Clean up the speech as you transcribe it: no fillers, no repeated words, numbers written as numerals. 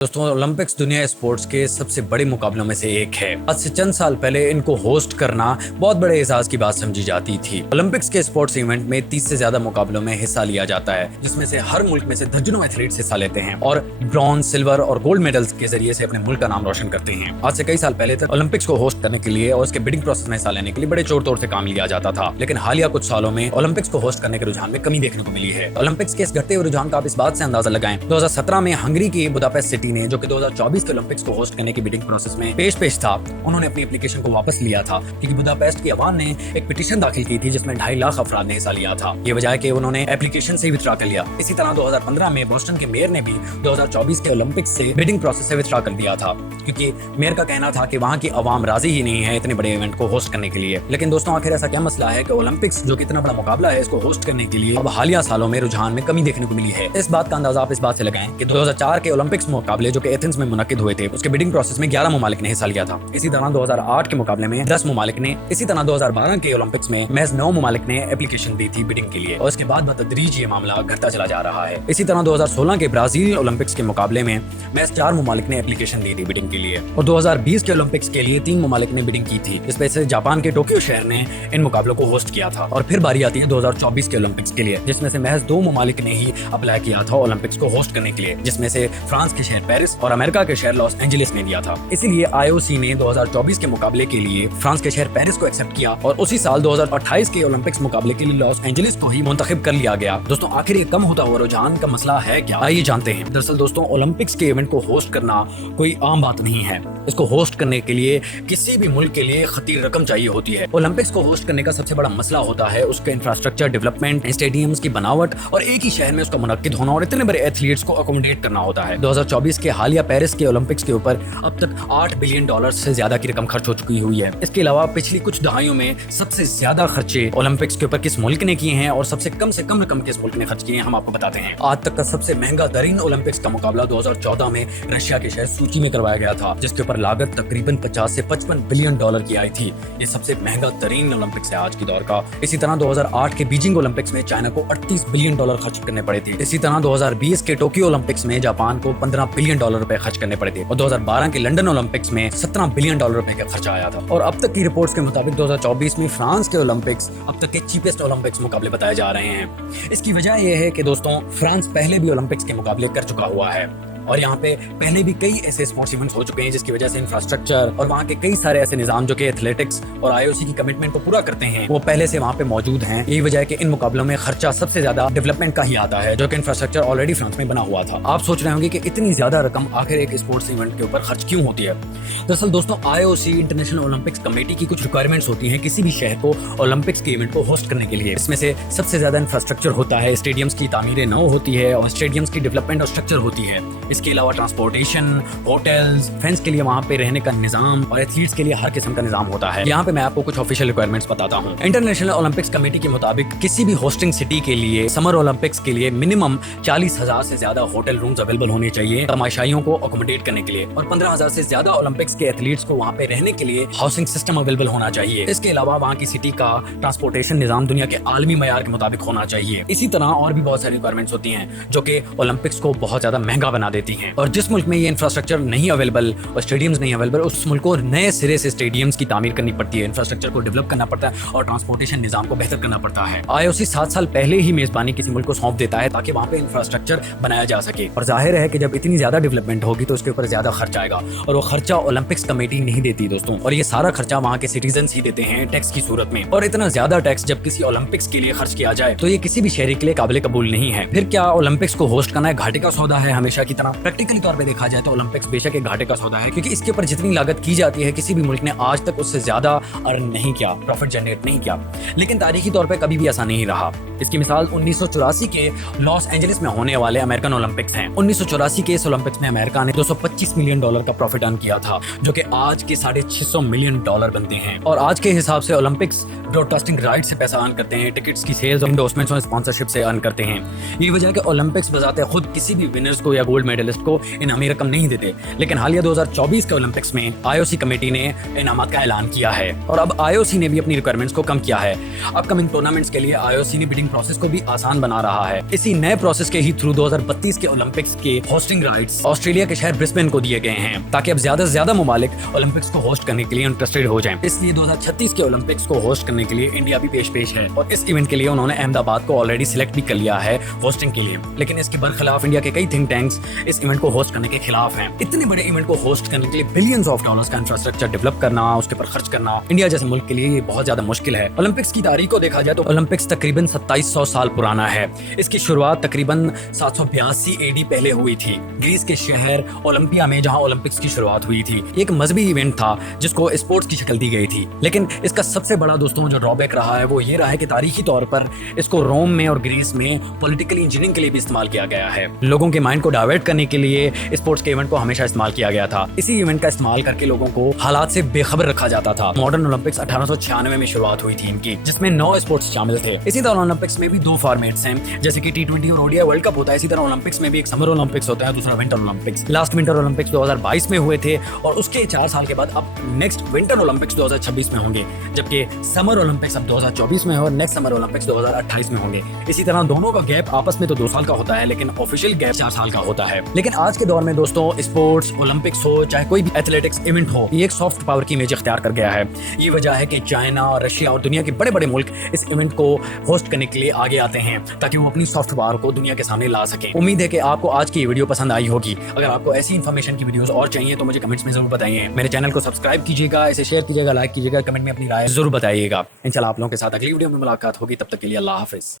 दोस्तों ओलंपिक्स दुनिया स्पोर्ट्स के सबसे बड़े मुकाबलों में से एक है। आज से चंद साल पहले इनको होस्ट करना बहुत बड़े एहसास की बात समझी जाती थी। ओलंपिक्स के स्पोर्ट्स इवेंट में 30 से ज्यादा मुकाबलों में हिस्सा लिया जाता है, जिसमें से हर मुल्क में से दर्जनों एथलीट्स हिस्सा लेते हैं और ब्रॉन्ज, सिल्वर और गोल्ड मेडल्स के जरिए से अपने मुल्क का नाम रोशन करते हैं। आज से कई साल पहले तक ओलंपिक्स को होस्ट करने के लिए और उसके बिडिंग प्रोसेस में हिस्सा लेने के लिए बड़े जोर तौर से काम लिया जाता था, लेकिन हालिया कुछ सालों में ओलंपिक्स को होस्ट करने के रुझान में कमी देखने को मिली है। ओलंपिक्स के इस घटते हुए रुझान का आप इस बात से अंदाजा लगाएं। 2017 में हंगरी की बुदापेस्ट सिटी ने, जो कि 2024 के ओलंपिक्स को होस्ट करने की बिडिंग प्रोसेस में पेश था, उन्होंने अपनी एप्लीकेशन को वापस लिया था क्योंकि बुदापेस्ट की आवाम ने एक पिटीशन दाखिल की थी जिसमें 2.5 लाख अफराद ने हिस्सा लिया था। ये वजह है कि उन्होंने एप्लीकेशन से विथड्रॉ कर लिया। इसी तरह 2015 में बोस्टन के मेयर ने भी 2024 के ओलंपिक्स से बिडिंग प्रोसेस से विथड्रॉ कर दिया था क्योंकि मेयर का कहना था कि वहां की आवाम राजी ही नहीं है इतने बड़े इवेंट को होस्ट करने के लिए। लेकिन दोस्तों आखिर ऐसा क्या मसला है कि ओलंपिक्स, जो कि इतना बड़ा मुकाबला है, इसको होस्ट करने के लिए अब हालिया सालों में रुझान में कमी देखने को मिली है। इस बात का अंदाजा आप इस बात से लगाएं कि 2004 के ओलंपिक्स मुकाबले, जो कि एथेंस में मुनक्किद हुए थे, उसके बिडिंग प्रोसेस में 11 ममालिक ने हिस्सा लिया था। इसी तरह 2008 के मुकाबले में 10 ममालिक ने, इसी तरह 2012 के ओलंपिक्स में महज 9 ममालिक ने एप्लीकेशन दी थी बिडिंग के लिए, और इसके बाद बतदरीज ये मामला घटता चला जा रहा है। इसी तरह 2016 के ब्राजील ओलंपिक्स के मुकाबले में महज 4 ममालिक ने एप्लीकेशन दी थी बिडिंग के लिए, और 2020 के ओलंपिक्स के लिए 3 ममालिक ने बिडिंग की थी, जिसमें से जापान के टोक्यो शहर ने इन मुकाबलों को होस्ट किया था। और फिर बारी आती है 2024 के ओलंपिक्स के लिए, जिसमें से महज 2 ममालिक ने ही अप्लाई किया था ओलंपिक्स को होस्ट करने के लिए, जिसमें से फ्रांस के शहर पेरिस और अमेरिका के शहर लॉस एंजलिस ने दिया था। इसीलिए आईओसी ने 2024 के मुकाबले के लिए फ्रांस के शहर पेरिस को एक्सेप्ट किया और उसी साल 2028 के ओलंपिक्स मुकाबले के लिए लॉस एंजलिस को ही मुंतखब कर लिया गया। दोस्तों आखिर ये कम होता हुआ रुझान का मसला है क्या, आइए जानते हैं। दरअसल दोस्तों ओलंपिक्स के इवेंट को होस्ट करना कोई आम बात नहीं है। इसको होस्ट करने के लिए किसी भी मुल्क के लिए खतीर रकम चाहिए होती है। ओलंपिक्स को होस्ट करने का सबसे बड़ा मसला होता है उसके इंफ्रास्ट्रक्चर डेवलपमेंट, स्टेडियम्स की बनावट और एक ही शहर में उसका मुनक्किद होना और इतने बड़े एथलीट्स को अकोमोडेट करना होता है। 2024 के हालिया पेरिस के ओलंपिक्स के ऊपर अब तक $8 बिलियन से ज्यादा की रकम खर्च हो चुकी हुई है। इसके अलावा पिछली कुछ दहाइयों में सबसे ज्यादा खर्चे ओलंपिक्स के ऊपर किस मुल्क ने किए हैं और सबसे कम रकम किस मुल्क ने खर्च किए हैं, हम आपको बताते हैं। आज तक का सबसे महंगा तरीन ओलंपिक्स का मुकाबला 2014 में रशिया के शहर सूची में करवाया गया था, जिसके ऊपर लागत तकरीबन 50 से $55 बिलियन की आई थी। ये सबसे महंगा तरीन ओलंपिक्स है आज की दौर का। इसी तरह 2008 के बीजिंग ओलंपिक्स में चाइना को $38 बिलियन खर्च करने पड़े थे। इसी तरह 2020 के टोक्यो ओलंपिक्स में जापान को $15 बिलियन खर्च करने पड़े थे और 2012 के लंदन ओलंपिक्स में $17 बिलियन का खर्चा आया था। और अब तक की रिपोर्ट्स के मुताबिक 2024 में फ्रांस के ओलंपिक्स अब तक के चीपेस्ट ओलंपिक्स मुकाबले बताए जा रहे हैं। इसकी वजह यह है कि दोस्तों फ्रांस पहले भी ओलंपिक्स के मुकाबले कर चुका हुआ है और यहाँ पे पहले भी कई ऐसे स्पोर्ट्स इवेंट्स हो चुके हैं जिसकी वजह से इंफ्रास्ट्रक्चर और वहाँ के कई सारे ऐसे निजाम जो कि एथलेटिक्स और आईओसी की कमिटमेंट को पूरा करते हैं वो पहले से वहाँ पे मौजूद हैं। यही वजह है कि इन मुकाबलों में खर्चा सबसे ज्यादा डेवलपमेंट का ही आता है, जो कि इंफ्रास्ट्रक्चर ऑलरेडी फ्रांस में बना हुआ था। आप सोच रहे होंगे कि इतनी ज्यादा रकम आखिर एक स्पोर्ट्स इवेंट के ऊपर खर्च क्यों होती है। दरअसल दोस्तों आईओसी इंटरनेशनल ओलंपिक्स कमेटी की कुछ रिक्वायरमेंट्स होती है किसी भी शहर को ओलंपिक्स के इवेंट को होस्ट करने के लिए। इसमें से सबसे ज्यादा इंफ्रास्ट्रक्चर होता है, स्टेडियम्स की तामीर नौ होती है और स्टेडियम्स की डेवलपमेंट और स्ट्रक्चर होती है। इसके अलावा ट्रांसपोर्टेशन, होटल्स, फैंस के लिए वहाँ पे रहने का निजाम और एथलीट्स के लिए हर किस्म का निजाम होता है। यहाँ पे मैं आपको कुछ ऑफिशियल रिक्वायरमेंट्स बताता हूँ। इंटरनेशनल ओलंपिक्स कमेटी के मुताबिक किसी भी होस्टिंग सिटी के लिए समर ओलंपिक्स के लिए मिनिमम 40,000 से ज्यादा होटल रूम्स अवेलेबल होने चाहिए तमाशाइयों को अकोमोडेट करने के लिए, और 15,000 से ज्यादा ओलंपिक्स के एथलीट्स को वहाँ पे रहने के लिए हाउसिंग सिस्टम अवेलेबल होना चाहिए। इसके अलावा वहाँ की सिटी का ट्रांसपोर्टेशन निजाम दुनिया के आलमी मयार के मुताबिक होना चाहिए। इसी तरह और भी बहुत सारी रिक्वायरमेंट्स होती हैं जो कि ओलंपिक्स को बहुत ज्यादा महंगा बना देती हैं, और जिस मुल्क में ये इंफ्रास्ट्रक्चर नहीं अवेलेबल और स्टेडियम्स नहीं अवेलेबल, उस मुल्क को नए सिरे से स्टेडियम्स की तामीर करनी पड़ती है, इंफ्रास्ट्रक्चर को डेवलप करना पड़ता है और ट्रांसपोर्टेशन निजाम को बेहतर करना पड़ता है। आईओसी 7 साल पहले ही मेजबानी किसी मुल्क को सौंप देता है ताकि वहाँ पे इंफ्रास्ट्रक्चर बनाया जा सके, और जाहिर है कि जब इतनी ज्यादा डेवलपमेंट होगी तो उसके ऊपर ज्यादा खर्चा आएगा और वो खर्चा ओलंपिक्स कमेटी नहीं देती दोस्तों, और ये सारा खर्चा वहाँ के सिटीजन्स ही देते हैं टैक्स की सूरत में। और इतना ज्यादा टैक्स जब किसी ओलंपिक्स के लिए खर्च किया जाए तो ये किसी भी शहरी के लिए काबिल कबूल नहीं है। फिर क्या ओलंपिक्स को होस्ट करना घाटे का सौदा है हमेशा की तरह? प्रैक्टिकली तौर पर देखा जाए तो ओलंपिक्स बेशक एक घाटे का सौदा है, क्योंकि इसके ऊपर जितनी लागत की जाती है किसी भी मुल्क ने आज तक उससे ज्यादा अर्न नहीं किया, प्रॉफिट जनरेट नहीं किया। लेकिन तारीखी तौर पे कभी भी ऐसा नहीं रहा। इसकी मिसाल 1984 के लॉस एंजलिस में होने वाले अमेरिकन ओलंपिक्स हैं। 1984 के इस ओलंपिक्स में अमेरिका ने $225 मिलियन का प्रॉफिट अर्न किया था, जो कि आज के $650 मिलियन बनते हैं। और आज के हिसाब से ओलंपिक्स ब्रॉडकास्टिंग राइट से पैसा अर्न करते हैं, टिकट्स की सेल्स, एंडोर्समेंट्स और स्पॉन्सरशिप से अर्न करते हैं। ये वजह है कि ओलंपिक्स बजाते खुद किसी भी विनर्स को या गोल्ड मेडल मेडलिस्ट को इनामी रकम नहीं देते, लेकिन हालिया 2024 के ओलंपिक्स में आईओसी कमेटी ने इनामत का ऐलान किया है और अब आईओसी ने भी अपनी रिक्वायरमेंट्स को कम किया है। अपकमिंग टूर्नामेंट्स के लिए आईओसी ने बिडिंग प्रोसेस को भी आसान बना रहा है। इसी नए प्रोसेस के ही थ्रू 2032 के ओलंपिक्स के होस्टिंग राइट्स ऑस्ट्रेलिया के शहर ब्रिस्बेन को दिए गए हैं, ताकि अब ज्यादा से ज्यादा ममालिक ओलंपिक्स को होस्ट करने के लिए इंटरेस्टेड हो जाएं। इसलिए 2036 के ओलंपिक्स को होस्ट करने के लिए इंडिया भी पेश है और इस इवेंट के लिए उन्होंने अहमदाबाद को ऑलरेडी सिलेक्ट भी कर लिया है होस्टिंग के लिए। लेकिन इसके बरखिलाफ इंडिया के कई थिंक टैंक्स इस इवेंट को होस्ट करने के खिलाफ हैं। इतने बड़े इवेंट को होस्ट करने के लिए बिलियंस ऑफ डॉलर्स का इंफ्रास्ट्रक्चर डेवलप करना, उसके पर खर्च करना इंडिया जैसे मुल्क के लिए ये बहुत ज्यादा मुश्किल है। ओलंपिक्स की तारीख को देखा जाए तो ओलंपिक्स तकरीबन 2700 साल पुराना है। इसकी शुरुआत तकरीबन 782 एडी पहले हुई थी ग्रीस के शहर ओलंपिया में, जहां ओलंपिक्स की शुरुआत हुई थी। एक मजहबी इवेंट था जिसको स्पोर्ट्स की शक्ल दी गई थी, लेकिन इसका सबसे बड़ा दोस्तों जो ड्रॉबैक रहा है वो ये रहा है कि तारीखी तौर पर इसको रोम में और ग्रीस में पॉलिटिकल इंजीनियरिंग के लिए भी इस्तेमाल किया गया है। लोगों के माइंड को डाइवर्ट करने के लिए स्पोर्ट्स के इवेंट को हमेशा इस्तेमाल किया गया था। इसी इवेंट का इस्तेमाल करके लोगों को हालात से बेखबर रखा जाता था। मॉडर्न ओलंपिक्स 1896 में शुरुआत हुई थी इनकी, जिसमें 9 स्पोर्ट्स शामिल थे। इसी तरह ओलंपिक्स में भी 2 फॉर्मेट्स हैं, जैसे कि T20 और ओडीआई वर्ल्ड कप होता है। इसी तरह ओलंपिक्स में भी एक समर ओलंपिक्स होता है, दूसरा winter Olympics. Last winter Olympics 2022 में हुए थे और उसके 4 साल के बाद अब नेक्स्ट विंटर ओलंपिक्स 2026 में होंगे, जबकि समर ओलंपिक्स अब 2024 में और नेक्स्ट समर ओलंपिक्स 2028 में होंगे। इसी तरह दोनों का गैप आपस में तो 2 साल का होता है, लेकिन ऑफिशियल गैप 4 साल का होता है। लेकिन आज के दौर में दोस्तों स्पोर्ट्स ओलंपिक्स हो चाहे कोई भी एथलेटिक्स इवेंट हो, ये एक सॉफ्ट पावर की इमेज इख्तियार कर गया है। ये वजह है कि चाइना, रशिया और दुनिया के बड़े बड़े मुल्क इस इवेंट को होस्ट करने के लिए आगे आते हैं, ताकि वो अपनी सॉफ्ट पावर को दुनिया के सामने ला सके। उम्मीद है कि आपको आज की वीडियो पसंद आई होगी। अगर आपको ऐसी इन्फॉर्मेशन की वीडियोस और चाहिए तो मुझे कमेंट्स में जरूर बताइए। मेरे चैनल को सब्सक्राइब कीजिएगा, इसे शेयर कीजिएगा, लाइक कीजिएगा, कमेंट में अपनी राय जरूर बताइएगा। इंशाल्लाह आप लोगों के साथ अगली वीडियो में मुलाकात होगी। तब तक के लिए अल्लाह हाफिज।